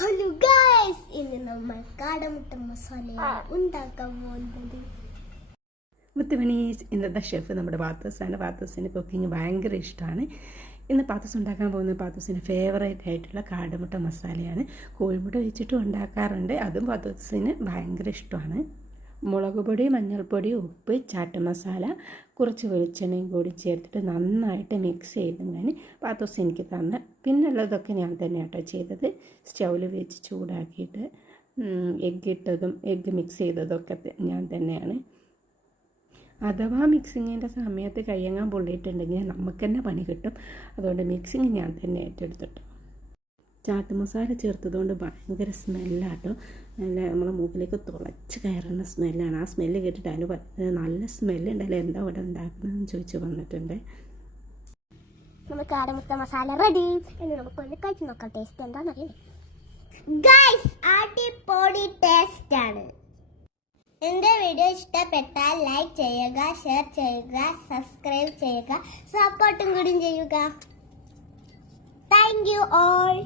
Hello guys, ഇന്ന് നമ്മൾ കാടമുട്ട മസാലയാണ് ഉണ്ടാക്കാൻ പോകുന്നത്. മുത്തുമണീസ് ഇന്നത്തെ ഷെഫ് നമ്മുടെ പാത്തൂസാണ്. പാത്തൂസിന് കുക്കിംഗ് ഭയങ്കര ഇഷ്ടമാണ്. ഇന്ന് പാത്തൂസ് ഉണ്ടാക്കാൻ പോകുന്നത് പാത്തൂസിന് ഫേവറേറ്റ് ആയിട്ടുള്ള കാടമുട്ട മസാലയാണ്. കോഴിമുട്ട വെച്ചിട്ടും ഉണ്ടാക്കാറുണ്ട്, അതും പാത്തൂസിന് ഭയങ്കര ഇഷ്ടമാണ്. മുളക് പൊടി, മഞ്ഞൾപ്പൊടി, ഉപ്പ്, ചാട്ട് മസാല, കുറച്ച് വെളിച്ചെണ്ണയും കൂടി ചേർത്തിട്ട് നന്നായിട്ട് മിക്സ് ചെയ്തിങ്ങനെ പാത്തൂസ് എനിക്ക് തന്ന്. പിന്നുള്ളതൊക്കെ ഞാൻ തന്നെ കേട്ടോ ചെയ്തത്. സ്റ്റൗവിൽ വെച്ച് ചൂടാക്കിയിട്ട് എഗ്ഗ് മിക്സ് ചെയ്തതൊക്കെ ഞാൻ തന്നെയാണ്. അഥവാ മിക്സിങ്ങിൻ്റെ സമയത്ത് കയ്യങ്ങാൻ പൊള്ളിയിട്ടുണ്ടെങ്കിൽ നമുക്ക് തന്നെ പണി കിട്ടും. അതുകൊണ്ട് മിക്സിങ് ഞാൻ തന്നെ ഏറ്റെടുത്തിട്ടു. ചാട്ട് മസാല ചേർത്തതുകൊണ്ട് ഭയങ്കര സ്മെല്ലാട്ടോ. നല്ല നമ്മളെ മൂക്കിലേക്ക് തുളച്ച് കയറുന്ന സ്മെല്ലാണ്. ആ സ്മെല്ല് കേട്ടിട്ട് അതിന് പറയുന്നത് നല്ല സ്മെല്ലുണ്ടല്ലോ, എന്താ ഇവിടെ ഉണ്ടാക്കുന്നതെന്ന് ചോദിച്ച് വന്നിട്ടുണ്ട്. നമുക്ക് കാടമുട്ട മസാല റെഡി. ഇനി നമുക്ക് ഒന്ന് കഴിച്ച് നോക്കാം ടേസ്റ്റ് എന്താണെന്നറിയാം. ഗൈസ്, അടിപൊളി ടേസ്റ്റ് ആണ്. എൻ്റെ വീഡിയോ ഇഷ്ടപ്പെട്ടാൽ ലൈക്ക് ചെയ്യുക, ഷെയർ ചെയ്യുക, സബ്സ്ക്രൈബ് ചെയ്യുക, സപ്പോർട്ടും കൂടി ചെയ്യുക. Thank you all.